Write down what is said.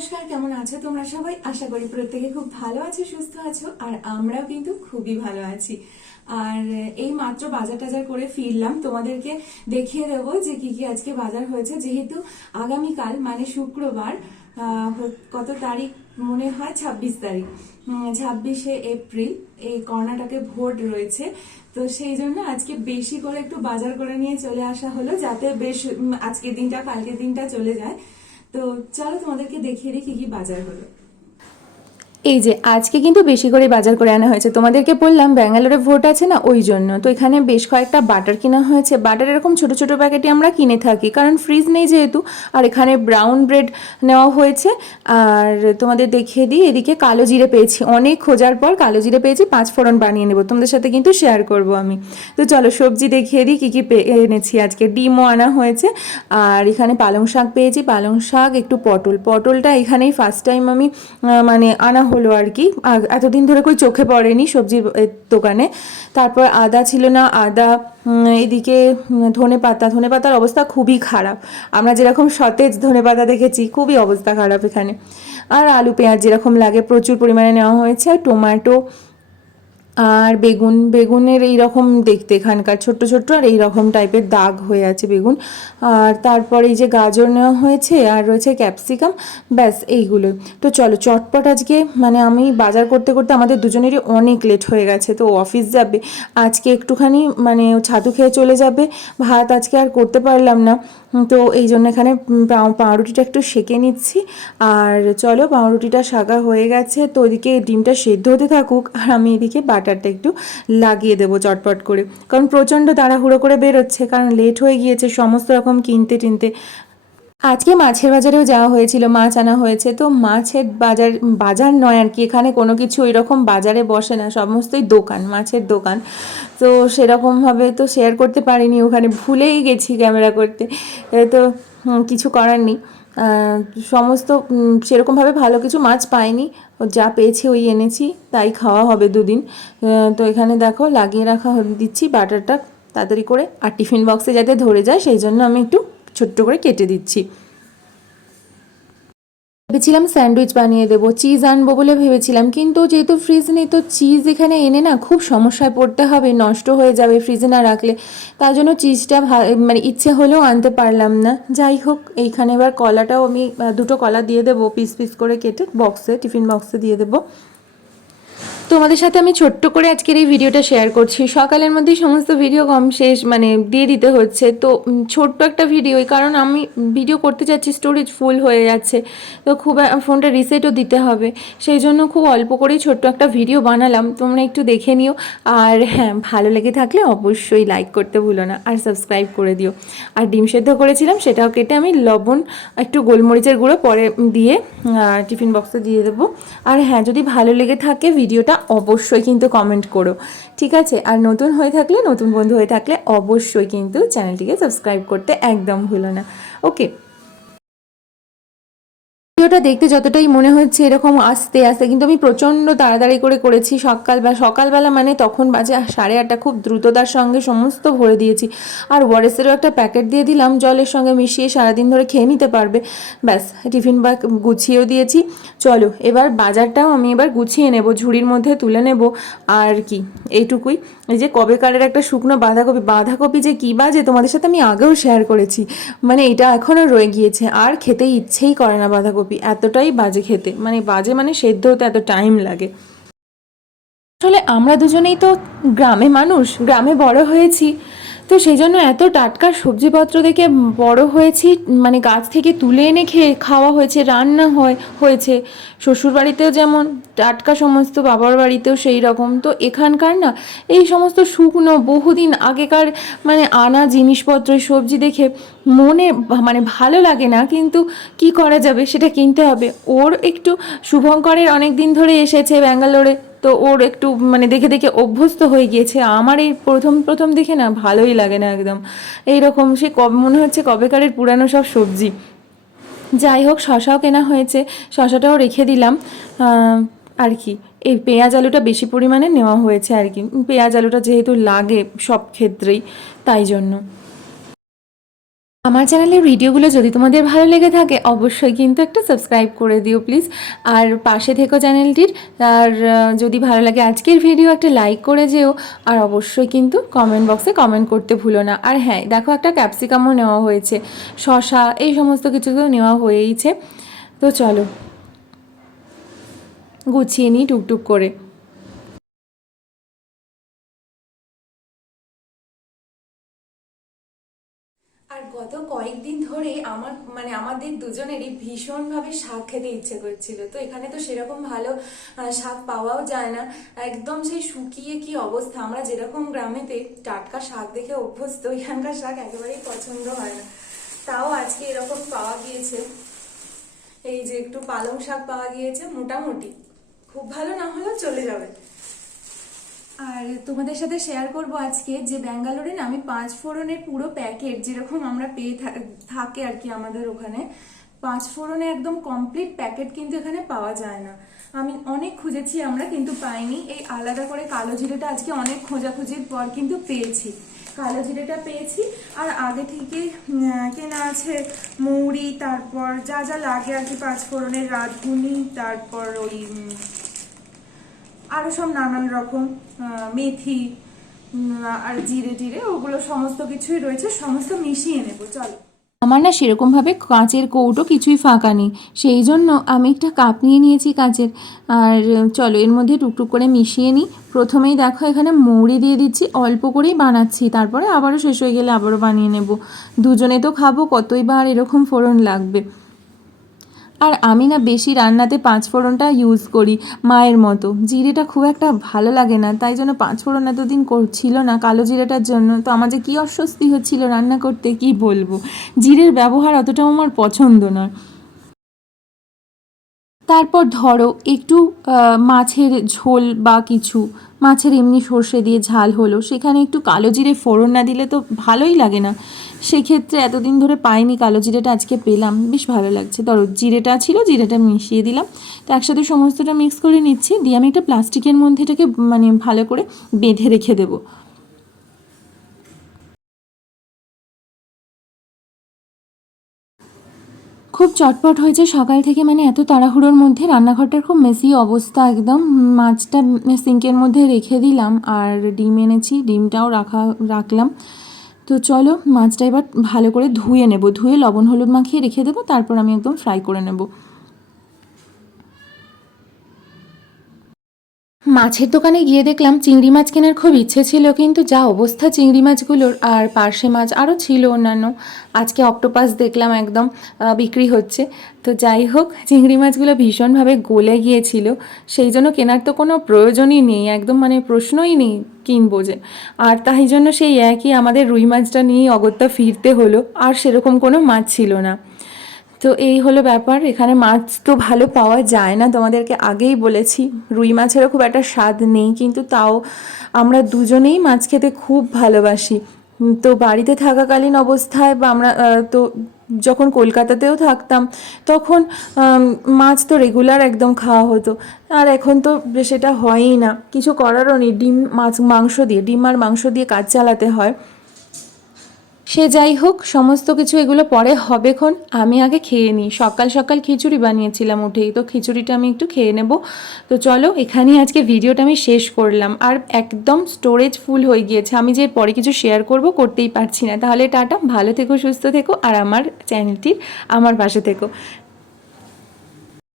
নমস্কার, কেমন আছো তোমরা সবাই? আশা করি প্রত্যেকে খুব ভালো আছো, সুস্থ আছো, আর আমরাও কিন্তু খুবই ভালো আছি। আর এই মাত্র বাজার টাজার করে ফিরলাম। তোমাদেরকে দেখিয়ে দেবো যে কি কি আজকে বাজার হয়েছে। যেহেতু আগামীকাল মানে শুক্রবার কত তারিখ মনে হয়? ছাব্বিশ তারিখ। ছাব্বিশে এপ্রিল এই কর্ণাটকে ভোট রয়েছে। তো সেই জন্য আজকে বেশি করে একটু বাজার করে নিয়ে চলে আসা হলো, যাতে বেশ আজকের দিনটা, কালকের দিনটা চলে যায়। তো চলো তোমাদেরকে দেখিয়ে কি কি বাজার হলো। এই যে, আজকে কিন্তু বেশি করে বাজার করে আনা হয়েছে। তোমাদেরকে বললাম, ব্যাঙ্গালোরে ভোট আছে না ওই জন্য। তো এখানে বেশ কয়েকটা বাটার কেনা হয়েছে। বাটার এরকম ছোট ছোট প্যাকেটে আমরা কিনে থাকি, কারণ ফ্রিজ নেই যেহেতু। আর এখানে ব্রাউন ব্রেড নেওয়া হয়েছে। আর তোমাদের দেখিয়ে দিই, এদিকে কালো জিরে পেয়েছি। অনেক খোঁজার পর কালো জিরে পেয়েছি, পাঁচ ফোড়ন বানিয়ে নেব। তোমাদের সাথে কিন্তু শেয়ার করব আমি। তো চলো, সবজি দেখিয়ে দিই, কী কী এনেছি আজকে। ডিমও আনা হয়েছে। আর এখানে পালং শাক পেয়েছি। পালং শাক, একটু পটল। পটলটা এখানেই ফার্স্ট টাইম আমি মানে আনা হলো আর কি। এতদিন ধরে কই চোখে পড়েনি সবজির দোকানে। তারপর আদা ছিল না, আদা এদিকে ধনে পাতা। ধনে পাতার অবস্থা খুবই খারাপ। আমরা যেরকম সতেজ ধনে পাতা দেখেছি, খুবই অবস্থা খারাপ এখানে। আর আলু পেঁয়াজ যেরকম লাগে প্রচুর পরিমাণে নেওয়া হয়েছে। আর টমেটো আর বেগুন, বেগুনের এই রকম দেখতে এখানকার ছোট্ট ছোট্ট আর এই রকম টাইপের দাগ হয়ে আছে বেগুন। আর তারপরে এই যে গাজর নেওয়া হয়েছে আর রয়েছে ক্যাপসিকাম, ব্যাস এইগুলো। তো চলো চটপট আজকে মানে আমি বাজার করতে করতে আমাদের দুজনেরই অনেক লেট হয়ে গেছে, তো অফিস যাবে। আজকে একটুখানি মানে ছাতু খেয়ে চলে যাবে, ভাত আজকে আর করতে পারলাম না। তো এই জন্য এখানে পাউরুটিটা একটু সেকে নিচ্ছি। আর চলো পাউরুটিটা শাকা হয়ে গেছে, তো ওইদিকে ডিমটা সেদ্ধ হতে থাকুক, আর আমি এদিকে বাটারটা একটু লাগিয়ে দেবো চটপট করে। কারণ প্রচণ্ড তাড়াহুড়ো করে বেরোচ্ছে, কারণ লেট হয়ে গিয়েছে, সমস্ত রকম কিনতে টিনতে। আজকে মাছের বাজারেও যাওয়া হয়েছিল, মাছ আনা হয়েছে। তো মাছের বাজার বাজার নয় আর কি, এখানে কোনো কিছু ওই রকম বাজারে বসে না, সমস্তই দোকান, মাছের দোকান। তো সেরকমভাবে তো শেয়ার করতে পারিনি, ওখানে ভুলেই গেছি ক্যামেরা করতে। তো কিছু করার নেই। সমস্ত সেরকমভাবে ভালো কিছু মাছ পাইনি। যা পেয়েছি ওই এনেছি, তাই খাওয়া হবে দুদিন। তো এখানে দেখো, লাগিয়ে রাখা দিচ্ছি বাটারটা। তাড়াতাড়ি করে আর টিফিন বক্সে যাতে ধরে যায়, সেই জন্য আমি একটু ছোট্ট করে কেটে দিচ্ছি। ভেবেছিলাম স্যান্ডউইচ বানিয়ে দেবো, চিজ আনব বলে ভেবেছিলাম। কিন্তু যেহেতু ফ্রিজ নেই, তো চিজ এখানে এনে না খুব সমস্যায় পড়তে হবে, নষ্ট হয়ে যাবে ফ্রিজে না রাখলে। তার জন্য চিজটা মানে ইচ্ছে হলেও আনতে পারলাম না। যাই হোক, এইখানে এবার কলাটাও আমি দুটো কলা দিয়ে দেবো, পিস পিস করে কেটে বক্সে টিফিন বক্সে দিয়ে দেবো। তোমাদের সাথে আমি ছোট্ট করে আজকের এই ভিডিওটা শেয়ার করছি। সকালের মধ্যেই সমস্ত ভিডিও কম শেষ মানে দিয়ে দিতে হচ্ছে। তো ছোট্ট একটা ভিডিও কারণ আমি ভিডিও করতে যাচ্ছি স্টোরেজ ফুল হয়ে যাচ্ছে। তো খুব ফোনটা রিসেটও দিতে হবে। সেই জন্য খুব অল্প করেই ছোট্ট একটা ভিডিও বানালাম। তোমরা একটু দেখে নিও। আর হ্যাঁ ভালো লেগে থাকলে অবশ্যই লাইক করতে ভুলো না। আর সাবস্ক্রাইব করে দিও। আর ডিম সেদ্ধ করেছিলাম, সেটাও কেটে আমি লবণ, একটু গোলমরিচের গুঁড়ো পরে দিয়ে টিফিন বক্সে দিয়ে দেবো। আর হ্যাঁ যদি ভালো লেগে থাকে ভিডিওটা অবশ্যই কিন্তু কমেন্ট করো। ঠিক আছে? আর নতুন হয়ে থাকলে, নতুন বন্ধু হয়ে থাকলে অবশ্যই কিন্তু চ্যানেলটিকে সাবস্ক্রাইব করতে একদম ভুলো না। ওকে ভিডিওটা দেখতে যতটাই মনে হচ্ছে এরকম আস্তে আস্তে, কিন্তু আমি প্রচণ্ড তাড়াতাড়ি করে করেছি সকালবেলা। সকালবেলা মানে তখন বাজে সাড়ে আটটা, খুব দ্রুততার সঙ্গে সমস্ত ভরে দিয়েছি। আর ওয়ারেসেরও একটা প্যাকেট দিয়ে দিলাম, জলের সঙ্গে মিশিয়ে সারাদিন ধরে খেয়ে নিতে পারবে। ব্যাস, টিফিন ব্যাগ গুছিয়েও দিয়েছি। চলো, এবার বাজারটাও আমি এবার গুছিয়ে নেব, ঝুড়ির মধ্যে তুলে নেব। আর কি, এইটুকুই। এই যে কবে কবেকারের একটা শুকনো বাঁধাকপি বাঁধাকপি যে কী বাজে তোমাদের সাথে আমি আগেও শেয়ার করেছি মানে এটা এখনও রয়ে গিয়েছে। আর খেতে ইচ্ছেই করে না বাঁধাকপি। এতটাই বাজে খেতে। মানে বাজে মানে সেদ্ধ হতে এত টাইম লাগে। আসলে আমরা দুজনেই তো গ্রামে মানুষ, গ্রামে বড় হয়েছি। তো সেই জন্য এত টাটকা সবজিপত্র দেখে বড় হয়েছি মানে গাছ থেকে তুলে এনে খেয়ে খাওয়া হয়েছে, রান্না হয়, হয়েছে। শ্বশুর বাড়িতেও যেমন টাটকা সমস্ত, বাবার বাড়িতেও সেই রকম। তো এখানকার না, এই সমস্ত শুকনো, বহুদিন আগেকার মানে আনা জিনিসপত্র সবজি দেখে মনে মানে ভালো লাগে না, কিন্তু কি করা যাবে সেটা কিনতে হবে। ওর একটু শুভঙ্করের অনেক দিন ধরে এসেছে ব্যাঙ্গালোরে। তো ওর একটু মানে দেখে দেখে অভ্যস্ত হয়ে গিয়েছে। আমার এই প্রথম প্রথম দেখে না ভালোই লাগে না একদম। এইরকম সে কবে, মনে হচ্ছে কবেকারের পুরানো সব সবজি। যাই হোক, শশাও কেনা হয়েছে। শশাটাও রেখে দিলাম। আর কি, এই পেঁয়াজ আলুটা বেশি পরিমাণে নেওয়া হয়েছে আর কি। পেঁয়াজ আলুটা যেহেতু লাগে সব ক্ষেত্রেই, তাই জন্য। আমার চ্যানেলের ভিডিওগুলো যদি তোমাদের ভালো লেগে থাকে, অবশ্যই কিন্তু একটা সাবস্ক্রাইব করে দিও প্লিজ আর পাশে থেকো চ্যানেলটির আর যদি ভালো লাগে আজকের ভিডিও একটা লাইক করে যেও, আর অবশ্যই কিন্তু কমেন্ট বক্সে কমেন্ট করতে ভুলো না। আর হ্যাঁ দেখো একটা ক্যাপসিকামও নেওয়া হয়েছে। শশা এই সমস্ত কিছু তো নেওয়া হয়েইছে। তো চলো, গুছিয়ে নিই টুকটুক করে। আর গত কয়েকদিন ধরে আমার মানে আমাদের দুজনেরই ভীষণভাবে শাক খেতে ইচ্ছে করছিল। তো এখানে তো সেরকম ভালো শাক পাওয়াও যায় না। একদম সেই শুকিয়ে কি অবস্থা? আমরা যেরকম গ্রামেতে টাটকা শাক দেখে অভ্যস্ত, এখানকার শাক একেবারেই পছন্দ হয় না। তাও আজকে এরকম পাওয়া গিয়েছে। এই যে একটু পালং শাক পাওয়া গিয়েছে, মোটামুটি। খুব ভালো না হলেও চলে যাবে। আর তোমাদের সাথে শেয়ার করব আজকে যে ব্যাঙ্গালোরে না আমি পাঁচ ফোড়নের পুরো প্যাকেট যেরকম আমরা পেয়ে থাকে আর কি আমাদের ওখানে, পাঁচ ফোড়নে একদম কমপ্লিট প্যাকেট কিন্তু এখানে পাওয়া যায় না। আমি অনেক খুঁজেছি, আমরা কিন্তু পাইনি। এই আলাদা করে কালো জিরেটা আজকে অনেক খোঁজাখুঁজির পর কিন্তু পেয়েছি। কালো জিরেটা পেয়েছি, আর আগে থেকে কেনা আছে মৌরি, তারপর যা যা লাগে আর কি পাঁচ ফোড়নের রাতগুনি তারপর ওই উম, আরও সব নানান রকম মেথি আর জিরে টিরে ওগুলো সমস্ত কিছুই রয়েছে সমস্ত মিশিয়ে নেব চলো। আমার না সেরকমভাবে কাঁচের কৌটো কিছুই ফাঁকা নেই সেই জন্য আমি একটা কাপ নিয়ে নিয়েছি কাঁচের। আর চলো এর মধ্যে টুকটুক করে মিশিয়ে নিই। প্রথমেই দেখো এখানে মৌরি দিয়ে দিচ্ছি অল্প করেই বানাচ্ছি তারপরে আবারও শেষ হয়ে গেলে আবারও বানিয়ে নেব। দুজনে তো খাব কতই বা আর এরকম ফোড়ন লাগবে। আর আমি না বেশি রান্নাতে পাঁচ ফোড়নটা ইউজ করি মায়ের মতো। জিরেটা খুব একটা ভালো লাগে না, তাই জন্য পাঁচ ফোড়ন এতদিন ছিল না কালো জিরেটার জন্য। তো আমার যে কী অস্বস্তি হচ্ছিল রান্না করতে, কি বলব? জিরের ব্যবহার অতটাও আমার পছন্দ না। তারপর ধরো একটু মাছের ঝোল বা কিছু। মাছের এমনি সর্ষে দিয়ে ঝাল হলো, সেখানে একটু কালো জিরে ফোড়ন না দিলে তো ভালোই লাগে না। সেক্ষেত্রে এতদিন ধরে পাইনি, কালো জিরেটা আজকে পেলাম। বেশ ভালো লাগছে। ধরো, জিরেটা ছিল, জিরেটা মিশিয়ে দিলাম। তো একসাথে সমস্তটা মিক্স করে নিচ্ছি। দিয়ে আমি একটা প্লাস্টিকের মধ্যে এটাকে মানে ভালো করে বেঁধে রেখে দেবো। খুব চটপট হয়েছে সকাল থেকে মানে এত তাড়াহুড়োর মধ্যে। রান্নাঘরটার খুব মেসি অবস্থা একদম। মাছটা সিঙ্কের মধ্যে রেখে দিলাম। আর ডিম এনেছি। ডিমটাও রাখা, রাখলাম। তো চলো মাছটা এবার ভালো করে ধুয়ে নেব। ধুয়ে লবণ, হলুদ মাখিয়ে রেখে দেবো, তারপর আমি একদম ফ্রাই করে নেব। মাছের দোকানে গিয়ে দেখলাম চিংড়ি মাছ কেনার খুব ইচ্ছে ছিল, কিন্তু যা অবস্থা চিংড়ি মাছগুলোর আর পার্শে মাছ আরও ছিল অন্যান্য। আজকে অক্টোপাস দেখলাম একদম বিক্রি হচ্ছে। তো যাই হোক, চিংড়ি মাছগুলো ভীষণভাবে গলে গিয়েছিল। সেই জন্য কেনার তো কোনো প্রয়োজনই নেই, একদম মানে প্রশ্নই নেই কিনবো যে। আর তাই জন্য সেই একই আমাদের রুই মাছটা নিয়েই অগত্যা ফিরতে হলো, আর সেরকম কোনো মাছ ছিল না। তো এই হলো ব্যাপার, এখানে মাছ তো ভালো পাওয়া যায় না। তোমাদেরকে আগেই বলেছি, রুই মাছেরও খুব একটা স্বাদ নেই, কিন্তু তাও আমরা দুজনেই মাছ খেতে খুব ভালোবাসি। তো বাড়িতে থাকাকালীন অবস্থায় বা আমরা তো যখন কলকাতাতেও থাকতাম, তখন মাছ তো রেগুলার একদম খাওয়া হতো। আর এখন তো সেটা হয়ই না। কিছু করারও নেই, ডিম মাছ, মাংস দিয়ে, ডিম আর মাংস দিয়ে কাজ চালাতে হয়। সে যাই হোক, সমস্ত কিছু এগুলো পরে হবে খন। আমি আগে খেয়ে নিই। সকাল সকাল খিচুড়ি বানিয়েছিলাম উঠেই। তো খিচুড়িটা আমি একটু খেয়ে নেব। তো চলো, এখানেই আজকে ভিডিওটা আমি শেষ করলাম। আর একদম স্টোরেজ ফুল হয়ে গিয়েছে। আমি যে পরে কিছু শেয়ার করব, করতেই পারছি না। তাহলে টাটা, ভালো থেকো, সুস্থ থেকো। আর আমার চ্যানেলটির আমার পাশে থেকো।